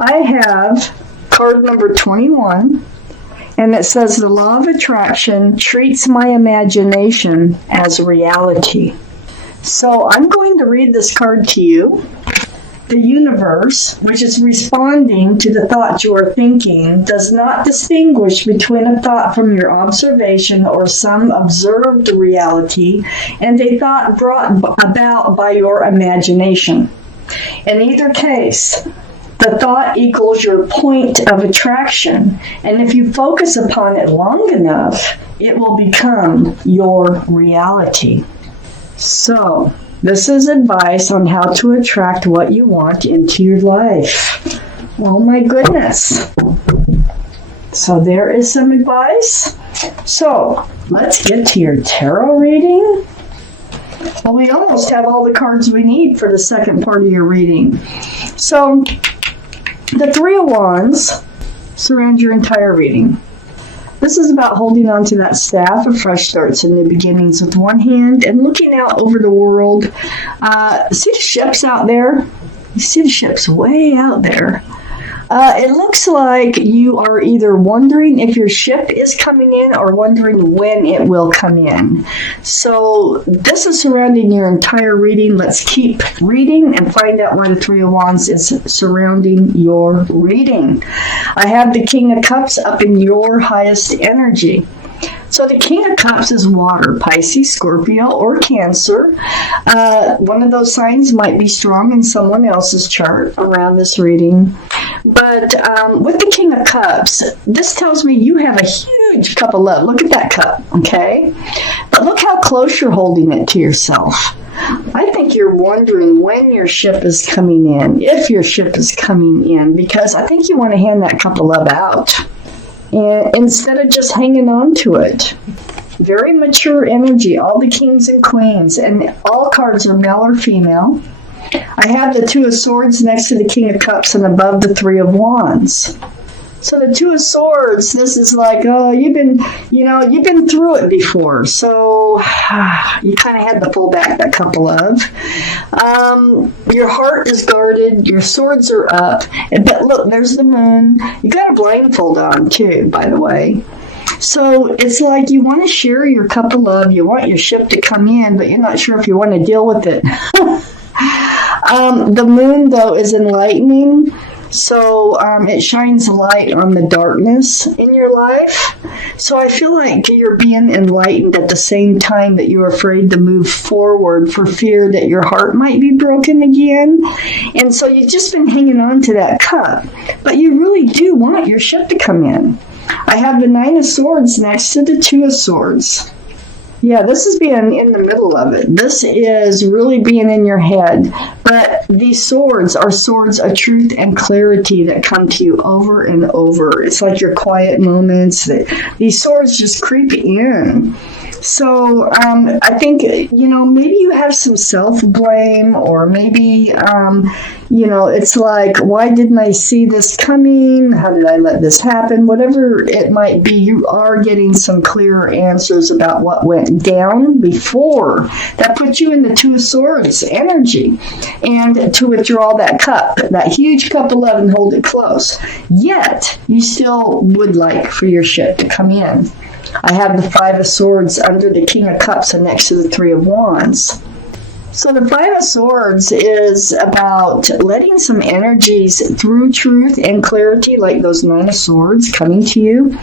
I have card number 21, and it says the law of attraction treats my imagination as reality. So I'm going to read this card to you. The universe, which is responding to the thoughts you are thinking, does not distinguish between a thought from your observation or some observed reality and a thought brought about by your imagination. In either case, the thought equals your point of attraction, and if you focus upon it long enough, it will become your reality. So, this is advice on how to attract what you want into your life. Oh my goodness. So there is some advice. So, let's get to your tarot reading. Well, we almost have all the cards we need for the second part of your reading. So, the Three of Wands surround your entire reading. This is about holding on to that staff of fresh starts and new beginnings with one hand and looking out over the world. See the ships out there? You see the ships way out there. It looks like you are either wondering if your ship is coming in or wondering when it will come in. So this is surrounding your entire reading. Let's keep reading and find out why the Three of Wands is surrounding your reading. I have the King of Cups up in your highest energy. So the King of Cups is water, Pisces, Scorpio, or Cancer. One of those signs might be strong in someone else's chart around this reading. But with the King of Cups, this tells me you have a huge cup of love. Look at that cup, okay? But look how close you're holding it to yourself. I think you're wondering when your ship is coming in, if your ship is coming in, because I think you want to hand that cup of love out. And instead of just hanging on to it. Very mature energy, all the kings and queens, and all cards are male or female. I have the Two of Swords next to the King of Cups and above the Three of Wands. So the Two of Swords, this is like, oh, you've been through it before. So you kind of had to pull back that cup of love. Your heart is guarded. Your swords are up. But look, there's the moon. You got a blindfold on too, by the way. So it's like you want to share your cup of love. You want your ship to come in, but you're not sure if you want to deal with it. The moon, though, is enlightening. So it shines light on the darkness in your life. So I feel like you're being enlightened at the same time that you're afraid to move forward for fear that your heart might be broken again. And so you've just been hanging on to that cup. But you really do want your ship to come in. I have the Nine of Swords next to the Two of Swords. Yeah, this is being in the middle of it. This is really being in your head. But these swords are swords of truth and clarity that come to you over and over. It's like your quiet moments. These swords just creep in. So I think, maybe you have some self-blame, or maybe, it's like, why didn't I see this coming? How did I let this happen? Whatever it might be, you are getting some clearer answers about what went down before. That puts you in the Two of Swords energy. And to withdraw that cup, that huge cup of love, and hold it close. Yet, you still would like for your ship to come in. I have the Five of Swords under the King of Cups and next to the Three of Wands. So the Five of Swords is about letting some energies through truth and clarity, like those Nine of Swords coming to you.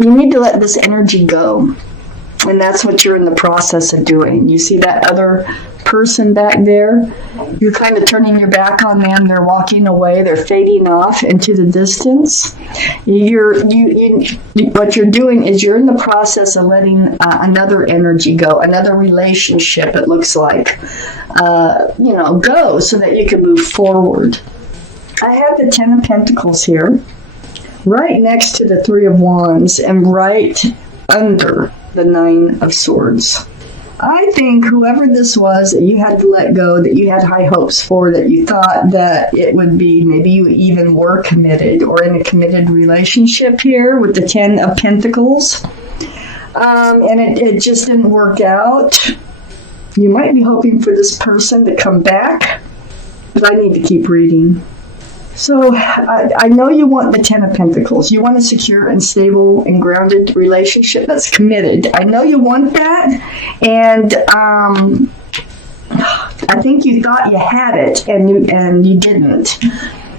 You need to let this energy go. And that's what you're in the process of doing. You see that other person back there? You're kind of turning your back on them. They're walking away. They're fading off into the distance. What you're doing is you're in the process of letting another energy go, another relationship, it looks like, go so that you can move forward. I have the Ten of Pentacles here, right next to the Three of Wands and right under the Nine of Swords. I think whoever this was that you had to let go, that you had high hopes for, that you thought that it would be, maybe you even were committed or in a committed relationship here with the Ten of Pentacles, and it just didn't work out. You might be hoping for this person to come back, but I need to keep reading. So I know you want the Ten of Pentacles. You want a secure and stable and grounded relationship that's committed. I know you want that, and I think you thought you had it, and you didn't.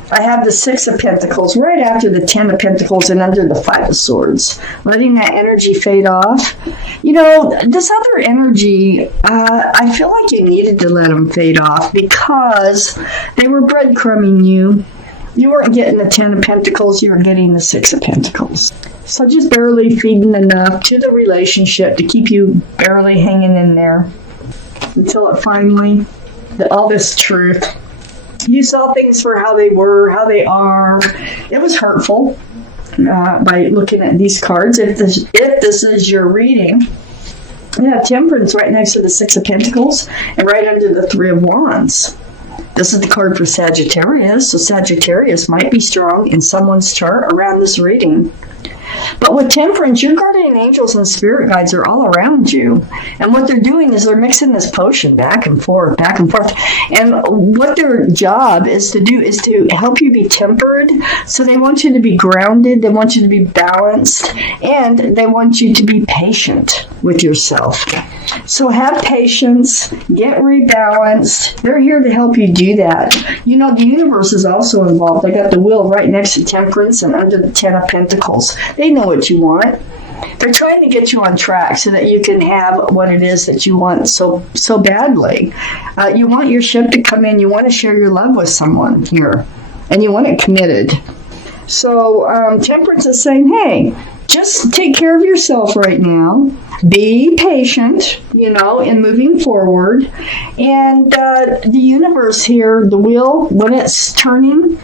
I have the Six of Pentacles right after the Ten of Pentacles and under the Five of Swords. Letting that energy fade off. You know, this other energy, I feel like you needed to let them fade off because they were breadcrumbing you. You weren't getting the Ten of Pentacles, you were getting the Six of Pentacles. So just barely feeding enough to the relationship to keep you barely hanging in there until it finally, all this truth. You saw things for how they were, how they are. It was hurtful by looking at these cards. If this is your reading, you have Temperance right next to the Six of Pentacles and right under the Three of Wands. This is the card for Sagittarius, so Sagittarius might be strong in someone's chart around this reading. But with Temperance, your guardian angels and spirit guides are all around you. And what they're doing is they're mixing this potion back and forth, back and forth. And what their job is to do is to help you be tempered. So they want you to be grounded, they want you to be balanced, and they want you to be patient with yourself. So have patience, get rebalanced. They're here to help you do that. You know, the universe is also involved. I got the Wheel right next to Temperance and under the Ten of Pentacles. They know what you want. They're trying to get you on track so that you can have what it is that you want so badly. You want your ship to come in. You want to share your love with someone here. And you want it committed. So Temperance is saying, hey, just take care of yourself right now. Be patient, you know, in moving forward. And the universe here, the wheel, when it's turning,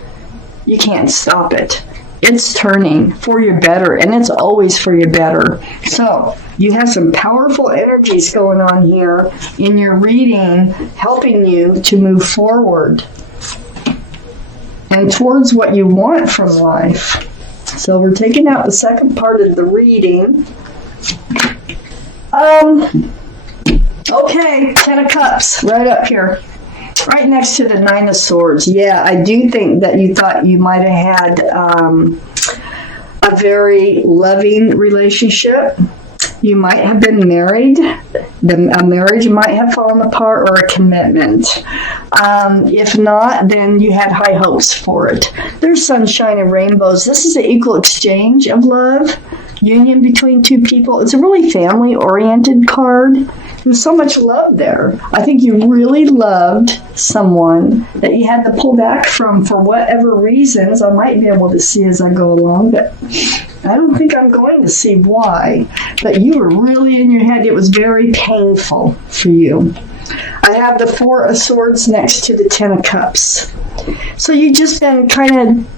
you can't stop it. It's turning for your better, and it's always for your better. So you have some powerful energies going on here in your reading, helping you to move forward and towards what you want from life. So we're taking out the second part of the reading. Okay, Ten of Cups, right up here. Right next to the Nine of Swords. Yeah, I do think that you thought you might have had a very loving relationship. You might have been married. A marriage might have fallen apart, or a commitment. If not, then you had high hopes for it. There's sunshine and rainbows. This is an equal exchange of love, union between two people. It's a really family-oriented card. There's so much love there. I think you really loved someone that you had to pull back from for whatever reasons. I might be able to see as I go along, but I don't think I'm going to see why. But you were really in your head. It was very painful for you. I have the Four of Swords next to the Ten of Cups. So you've just been kind of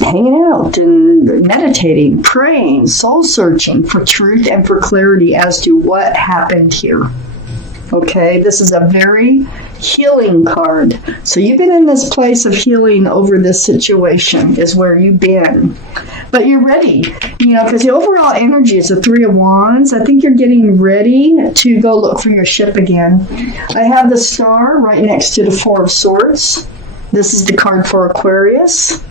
hanging out and meditating, praying, soul searching for truth and for clarity as to what happened here. Okay, this is a very healing card. So you've been in this place of healing over this situation is where you've been. But you're ready, you know, because the overall energy is the Three of Wands. I think you're getting ready to go look for your ship again. I have the Star right next to the Four of Swords. This is the card for Aquarius.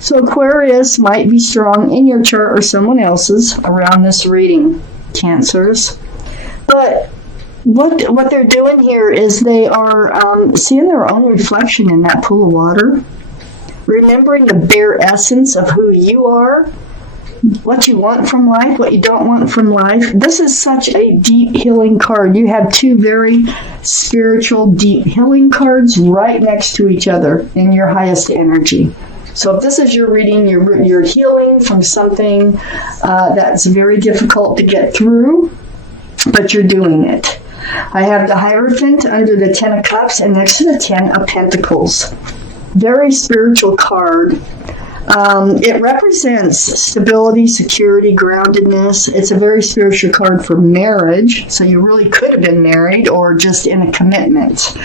So Aquarius might be strong in your chart or someone else's around this reading, Cancers. But what they're doing here is they are seeing their own reflection in that pool of water, remembering the bare essence of who you are, what you want from life, what you don't want from life. This is such a deep healing card. You have two very spiritual, deep healing cards right next to each other in your highest energy. So if this is your reading, you're healing from something that's very difficult to get through, but you're doing it. I have the Hierophant under the Ten of Cups and next to the Ten of Pentacles. Very spiritual card. It represents stability, security, groundedness. It's a very spiritual card for marriage, so you really could have been married or just in a commitment.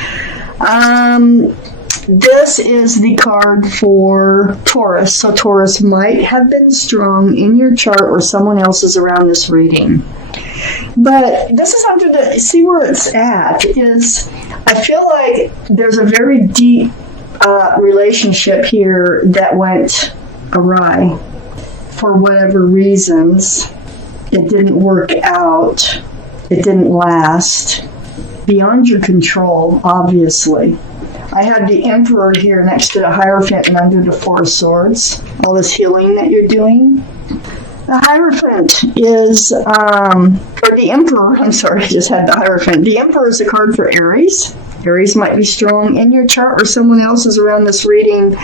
This is the card for Taurus. So Taurus might have been strong in your chart or someone else's around this reading. But this is under the, see where it's at, is I feel like there's a very deep relationship here that went awry for whatever reasons. It didn't work out. It didn't last. Beyond your control, obviously. I have the Emperor here next to the Hierophant and under the Four of Swords. All this healing that you're doing. The Hierophant is, or the Emperor, I'm sorry, I just had the Hierophant. The Emperor is a card for Aries. Aries might be strong in your chart or someone else's around this reading.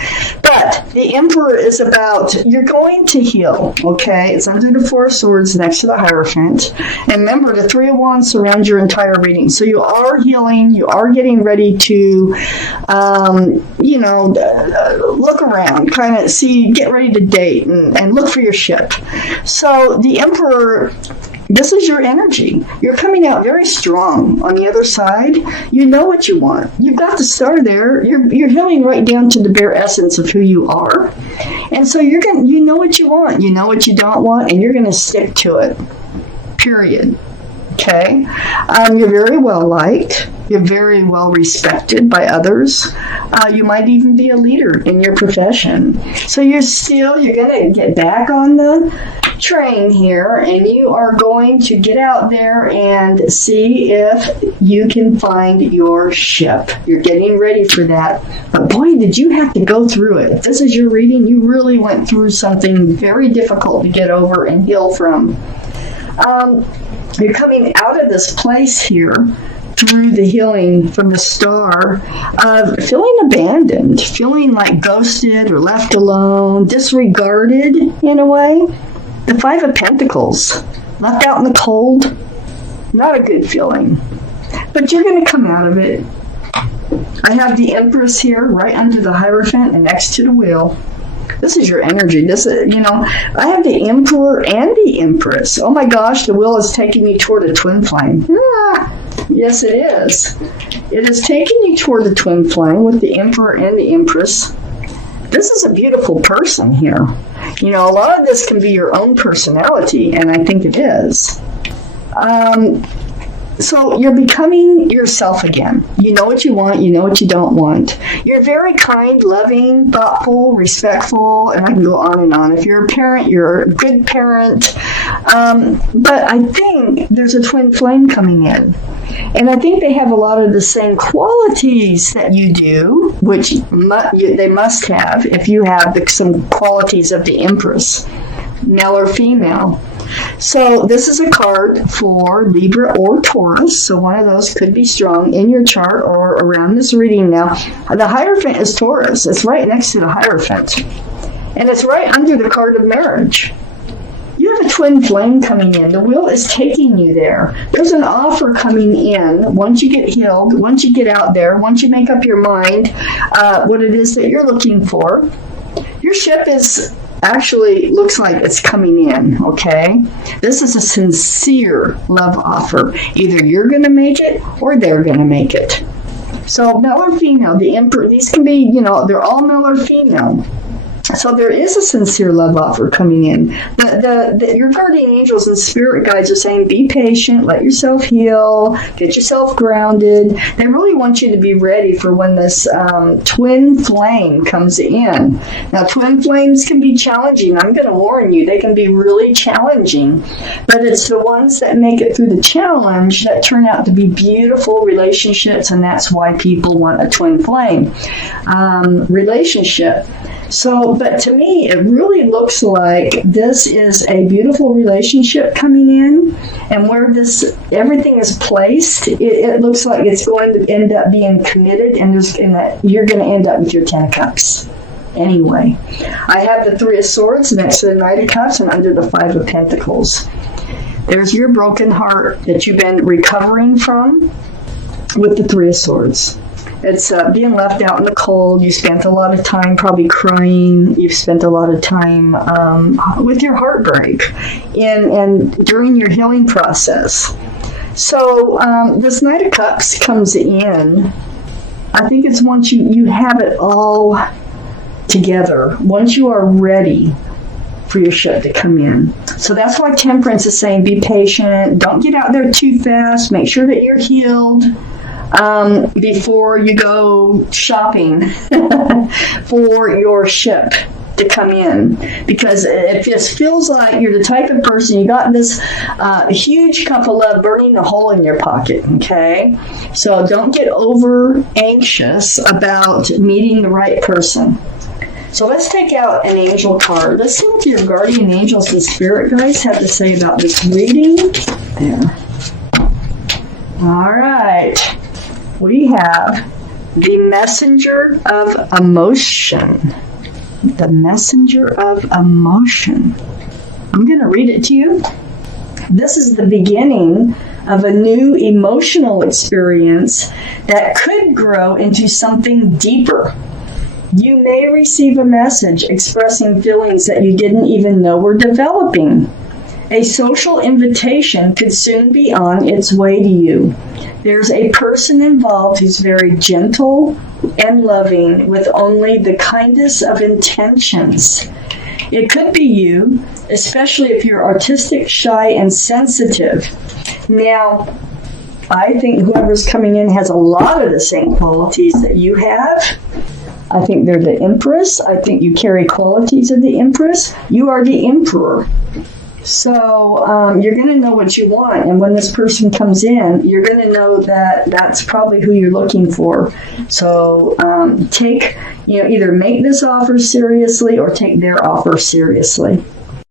But the Emperor is about, you're going to heal, okay? It's under the Four of Swords next to the Hierophant. And remember, the Three of Wands surround your entire reading. So you are healing. You are getting ready to, look around, kind of see, get ready to date and look for your ship. So the Emperor, this is your energy. You're coming out very strong on the other side. You know what you want. You've got the star there. You're healing right down to the bare essence of who you are. And so you know what you want. You know what you don't want, and you're going to stick to it. Period. Okay? You're very well liked. You're very well respected by others. You might even be a leader in your profession. So you're going to get back on the train here, and you are going to get out there and see if you can find your ship. You're getting ready for that. But boy, did you have to go through it. If this is your reading, you really went through something very difficult to get over and heal from. You're coming out of this place here through the healing from the star of feeling abandoned, feeling like ghosted or left alone, disregarded in a way. The Five of Pentacles, left out in the cold, not a good feeling. But you're going to come out of it. I have the Empress here right under the Hierophant and next to the Wheel. This is your energy. This is, I have the Emperor and the Empress. Oh my gosh, the Wheel is taking me toward a twin flame. Yes, it is. It is taking you toward the twin flame with the Emperor and the Empress. This is a beautiful person here. A lot of this can be your own personality, and I think it is. So you're becoming yourself again. You know what you want, you know what you don't want. You're very kind, loving, thoughtful, respectful, and I can go on and on. If you're a parent, you're a good parent. But I think there's a twin flame coming in. And I think they have a lot of the same qualities that you do, which they must have if you have some qualities of the Empress, male or female. So this is a card for Libra or Taurus, so one of those could be strong in your chart or around this reading now. The Hierophant is Taurus. It's right next to the Hierophant. And it's right under the card of marriage. You have a twin flame coming in. The Wheel is taking you there. There's an offer coming in once you get healed, once you get out there, once you make up your mind what it is that you're looking for. Your ship actually looks like it's coming in, okay? This is a sincere love offer. Either you're going to make it or they're going to make it. So male or female, the Emperor, these can be, they're all male or female. So there is a sincere love offer coming in. Your guardian angels and spirit guides are saying, be patient, let yourself heal, get yourself grounded. They really want you to be ready for when this twin flame comes in. Now, twin flames can be challenging. I'm going to warn you, they can be really challenging. But it's the ones that make it through the challenge that turn out to be beautiful relationships, and that's why people want a twin flame relationship. So, but to me, it really looks like this is a beautiful relationship coming in, and where everything is placed, it looks like it's going to end up being committed, and you're going to end up with your 10 of Cups. Anyway, I have the Three of Swords next to the Knight of Cups and under the Five of Pentacles. There's your broken heart that you've been recovering from with the Three of Swords. It's being left out in the cold. You spent a lot of time probably crying. You've spent a lot of time with your heartbreak and during your healing process. So this Knight of Cups comes in. I think it's once you have it all together, once you are ready for your ship to come in. So that's why Temperance is saying be patient. Don't get out there too fast. Make sure that you're healed. before you go shopping for your ship to come in, because it just feels like you're the type of person, you got this huge cup of love burning a hole in your pocket, okay? So don't get over anxious about meeting the right person. So let's take out an angel card. Let's see what your guardian angels and spirit guides have to say about this reading. There. All right. We have the messenger of emotion. The messenger of emotion. I'm going to read it to you. This is the beginning of a new emotional experience that could grow into something deeper. You may receive a message expressing feelings that you didn't even know were developing. A social invitation could soon be on its way to you. There's a person involved who's very gentle and loving with only the kindest of intentions. It could be you, especially if you're artistic, shy, and sensitive. Now, I think whoever's coming in has a lot of the same qualities that you have. I think they're the Empress. I think you carry qualities of the Empress. You are the Emperor. So you're going to know what you want, and when this person comes in, you're going to know that that's probably who you're looking for. So either make this offer seriously or take their offer seriously.